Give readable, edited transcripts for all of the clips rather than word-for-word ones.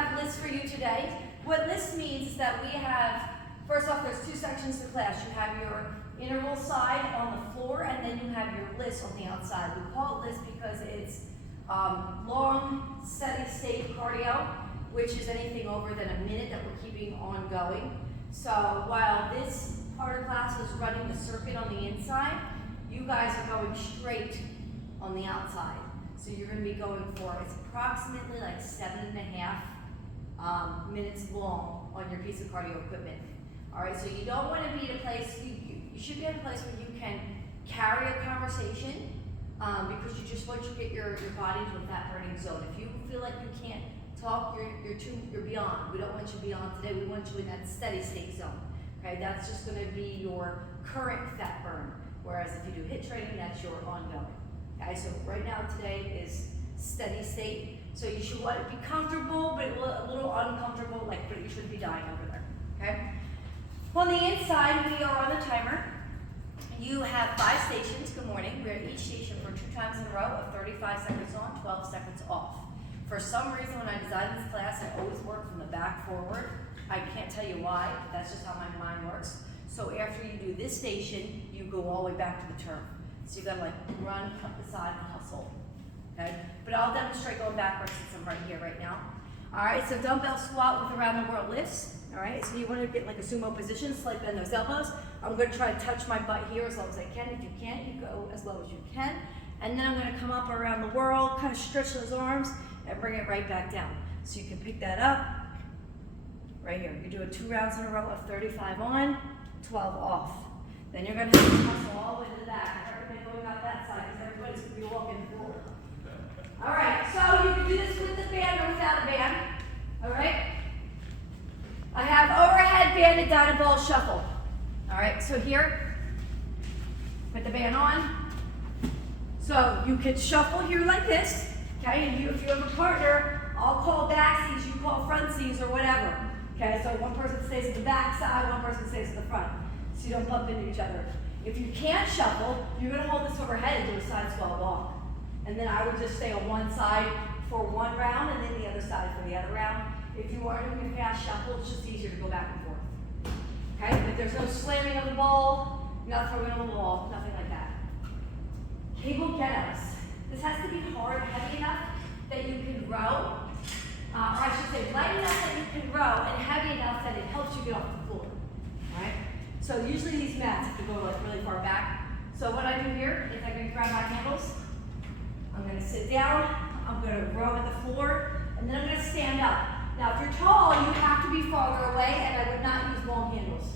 have LISS for you today. What LISS means is that we have, first off, there's two sections to class. You have your interval side on the floor, and then you have your LISS on the outside. We call it LISS because it's long, steady state cardio, which is anything over than a minute that we're keeping ongoing. So while this part of class is running the circuit on the inside, you guys are going straight on the outside. So you're going to be going for, it's approximately like 7.5 minutes long on your piece of cardio equipment. All right, so you don't want to be at a place, you should be at a place where you can carry a conversation because you just want to get your body to a fat burning zone. If you feel like you can't talk, you're beyond. We don't want you beyond today. We want you in that steady state zone. Okay, that's just going to be your current fat burn. Whereas if you do HIIT training, that's your ongoing. Okay, so right now today is steady state. So you should want to be comfortable, but a little uncomfortable, but you shouldn't be dying over there. Okay. On the inside, we are on the timer. You have 5 stations. Good morning. We're at each station for 2 times in a row of 35 seconds on, 12 seconds off. For some reason, when I designed this class, I always work from the back forward. I can't tell you why, but that's just how my mind works. So after you do this station, you go all the way back to the turn. So you gotta run, cut the side, and hustle. Okay? But I'll demonstrate going backwards since I'm right here right now. All right, so dumbbell squat with around the world lifts. All right, so you want to get like a sumo position, slight bend those elbows. I'm going to try to touch my butt here as low as I can. If you can't, you go as low as you can. And then I'm going to come up around the world, kind of stretch those arms, and bring it right back down. So you can pick that up right here. You're doing 2 rounds in a row of 35 on, 12 off. Then you're going to have to hustle all the way to the back. Everybody going out that side because everybody's going to be walking forward. All right, so you can do this with the band or without a band. All right? I have overhead banded down a ball shuffle. All right, so here, put the band on. So you could shuffle here like this, okay? And if you have a partner, I'll call backsies, you call frontsies or whatever. Okay, so one person stays at the back side, one person stays at the front. So you don't bump into each other. If you can't shuffle, you're gonna hold this overhead and do a side squat walk. And then I would just stay on one side for 1 round and then the other side for the other round. If you are doing a fast shuffle, it's just easier to go back and forth. Okay, but there's no slamming of the ball, not throwing on the wall, nothing like that. Cable get-ups. This has to be hard, heavy enough that you can row, or I should say light enough that you can row and heavy enough that it helps you get off the floor. All right? So usually these mats have to go really far back. So what I do here is I'm going to grab my handles, I'm going to sit down, I'm going to row at the floor, and then I'm going to stand up. Now, if you're tall, you have to be farther away, and I would not use long handles.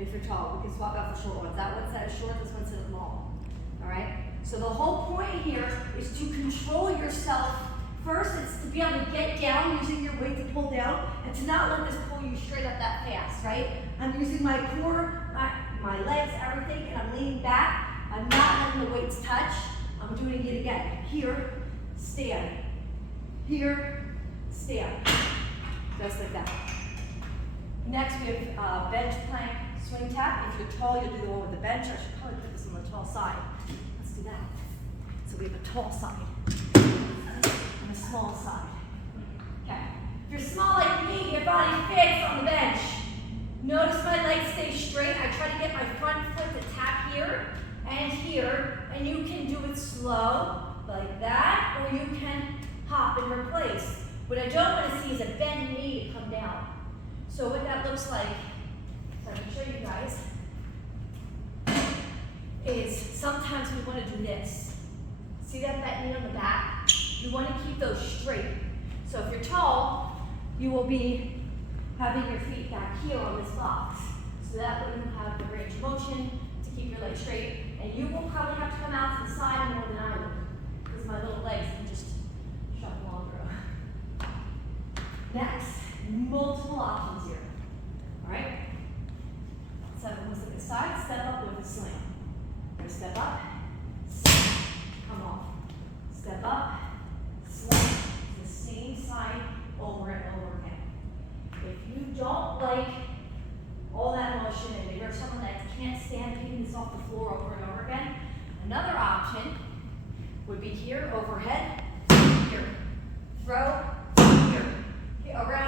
If you're tall, we can swap out the short ones. That one's set short, this one's set long. All right? So the whole point here is to control yourself. First, it's to be able to get down using your weight to pull down, and to not let this pull you straight up that fast, right? I'm using my core, my legs, everything, and I'm leaning back. I'm not letting the weights touch. I'm doing it again. Here, stand. Here, stand. Just like that. Next, we have bench plank swing tap. If you're tall, you'll do the one with the bench. I should probably put this on the tall side. Let's do that. So we have a tall side and a small side. Okay. If you're small like me, your body fits on the bench. Notice my legs stay straight. I try to get my front foot to tap here, and you can do it slow, like that, or you can hop and replace. What I don't want to see is a bend knee to come down. So what that looks like, so I can show you guys, is sometimes we want to do this. See that bent knee on the back? You want to keep those straight. So if you're tall, you will be having your feet back here on this box. So that way you have the range of motion to keep your legs straight. And you will probably have to come out to the side more than I would, because my little legs can just shuffle on through. Next, multiple options here. All right? So let's look at side, step up with a slam. We're gonna step up, slam, come off. Step up, slam. The same side over and over again. If you don't like all that motion and you're someone that can't stand picking this off the floor over and over again, another option would be here, overhead, here, throw, here, around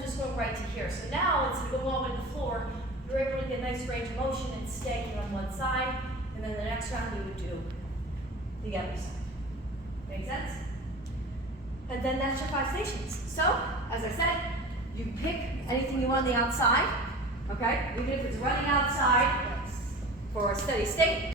of just going right to here. So now, instead of going all the way to the floor, you're able to get nice range of motion and stay here on one side, and then the next round you would do the other side. Make sense? And then that's your 5 stations. So, as I said, you pick anything you want on the outside, okay? Even if it's running outside for a steady state,